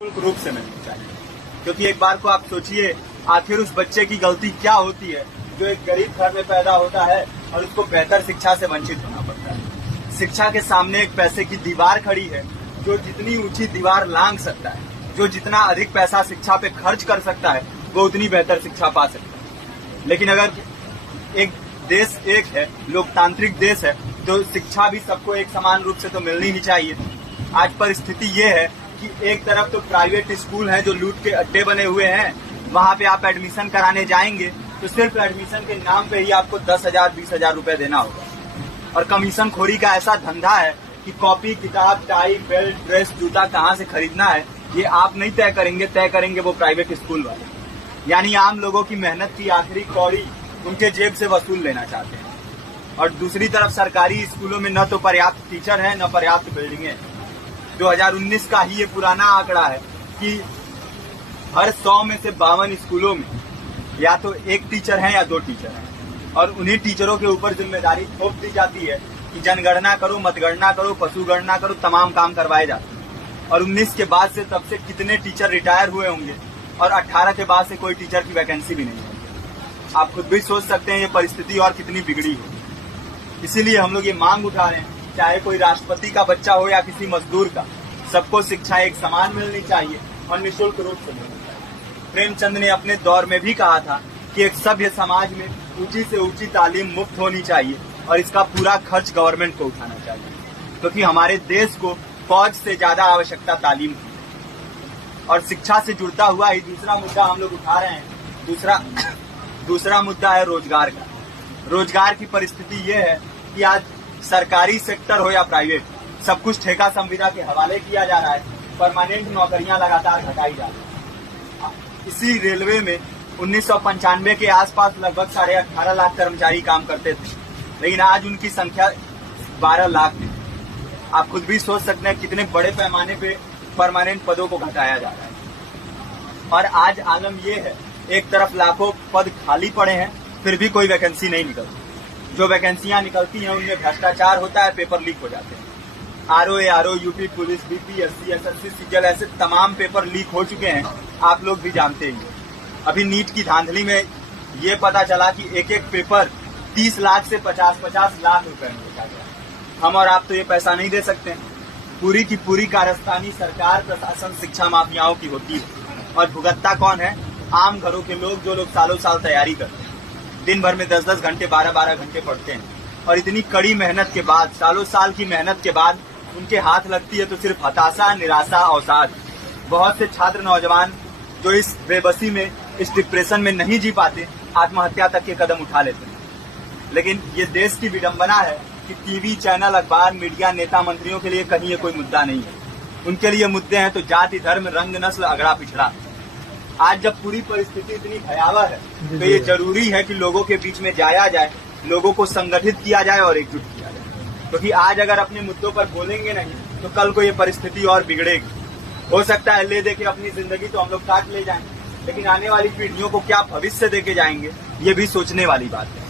निःशुल्क रूप से मिलनी चाहिए। क्योंकि एक बार को आप सोचिए, आखिर उस बच्चे की गलती क्या होती है जो एक गरीब घर में पैदा होता है और उसको बेहतर शिक्षा से वंचित होना पड़ता है। शिक्षा के सामने एक पैसे की दीवार खड़ी है, जो जितनी ऊंची दीवार लांघ सकता है, जो जितना अधिक पैसा शिक्षा पे खर्च कर सकता है, वो उतनी बेहतर शिक्षा पा सकता है। लेकिन अगर एक देश एक है, लोकतांत्रिक देश है, तो शिक्षा भी सबको एक समान रूप से तो मिलनी ही चाहिए। आज परिस्थिति ये है कि एक तरफ तो प्राइवेट स्कूल हैं जो लूट के अड्डे बने हुए हैं, वहां पे आप एडमिशन कराने जाएंगे तो सिर्फ एडमिशन के नाम पे ही आपको 10,000 20,000 रुपए देना होगा। और कमीशन खोरी का ऐसा धंधा है कि कॉपी, किताब, टाई, बेल्ट, ड्रेस, जूता कहाँ से खरीदना है ये आप नहीं तय करेंगे वो प्राइवेट स्कूल वाले। यानी आम लोगों की मेहनत की आखिरी कौड़ी उनके जेब से वसूल लेना चाहते हैं। और दूसरी तरफ सरकारी स्कूलों में न तो पर्याप्त टीचर है, न पर्याप्त बिल्डिंगें। 2019 का ही ये पुराना आंकड़ा है कि हर 100 में से 52 स्कूलों में या तो एक टीचर है या 2 टीचर हैं। और उन्हीं टीचरों के ऊपर जिम्मेदारी थोप दी जाती है कि जनगणना करो, मतगणना करो, पशुगणना करो, तमाम काम करवाए जाते हैं। और 19 के बाद से तब से कितने टीचर रिटायर हुए होंगे और 18 के बाद से कोई टीचर की वैकेंसी भी नहीं है। आप खुद भी सोच सकते हैं ये परिस्थिति और कितनी बिगड़ी है। इसीलिए हम लोग ये मांग उठा रहे हैं, चाहे कोई राष्ट्रपति का बच्चा हो या किसी मजदूर का, सबको शिक्षा एक समान मिलनी चाहिए और निःशुल्क रूप से मिलनी चाहिए। प्रेमचंद ने अपने दौर में भी कहा था कि एक सभ्य समाज में ऊंची से ऊंची तालीम मुफ्त होनी चाहिए और इसका पूरा खर्च गवर्नमेंट को उठाना चाहिए। क्योंकि हमारे देश को फौज से ज्यादा आवश्यकता तालीम की है। और शिक्षा से जुड़ता हुआ ही दूसरा मुद्दा हम लोग उठा रहे हैं। दूसरा मुद्दा है रोजगार का। रोजगार की परिस्थिति ये है कि आज सरकारी सेक्टर हो या प्राइवेट, सब कुछ ठेका संविदा के हवाले किया जा रहा है। परमानेंट नौकरियां लगातार घटाई जा रही है। इसी रेलवे में 1995 के आसपास लगभग 18.5 लाख कर्मचारी काम करते थे, लेकिन आज उनकी संख्या 12 लाख है। आप खुद भी सोच सकते हैं कितने बड़े पैमाने पे परमानेंट पदों को घटाया जा रहा है। और आज आलम ये है, एक तरफ लाखों पद खाली पड़े हैं, फिर भी कोई वैकेंसी नहीं निकलती। जो वैकेंसियां निकलती हैं उनमें भ्रष्टाचार होता है, पेपर लीक हो जाते हैं। RO, UP police, BPSC, SSC, CGL, ऐसे तमाम पेपर लीक हो चुके हैं, आप लोग भी जानते ही हैं। अभी नीट की धांधली में ये पता चला कि एक एक पेपर 30 लाख से 50-50 लाख रुपए में बेचा गया। हम और आप तो ये पैसा नहीं दे सकते। पूरी की पूरी कारस्तानी सरकार, प्रशासन, शिक्षा माफियाओं की होती है। और भुगतता कौन है? आम घरों के लोग, जो लोग सालों साल तैयारी करते हैं, दिन भर में 10-10 घंटे, 12-12 घंटे पढ़ते हैं। और इतनी कड़ी मेहनत के बाद, सालों साल की मेहनत के बाद उनके हाथ लगती है तो सिर्फ हताशा, निराशा, अवसाद। बहुत से छात्र नौजवान जो इस बेबसी में, इस डिप्रेशन में नहीं जी पाते, आत्महत्या तक के कदम उठा लेते हैं। लेकिन ये देश की विडंबना है कि टीवी चैनल, अखबार, मीडिया, नेता, मंत्रियों के लिए कहीं ये कोई मुद्दा नहीं है। उनके लिए मुद्दे हैं तो जाति, धर्म, रंग, नस्ल, अगड़ा पिछड़ा। आज जब पूरी परिस्थिति इतनी भयावह है तो ये जरूरी है कि लोगों के बीच में जाया जाए, लोगों को संगठित किया जाए और एकजुट किया जाए। क्योंकि आज अगर अपने मुद्दों पर बोलेंगे नहीं तो कल को ये परिस्थिति और बिगड़ेगी। हो सकता है ले दे के अपनी जिंदगी तो हम लोग काट ले जाएंगे, लेकिन आने वाली पीढ़ियों को क्या भविष्य देके जाएंगे, ये भी सोचने वाली बात है।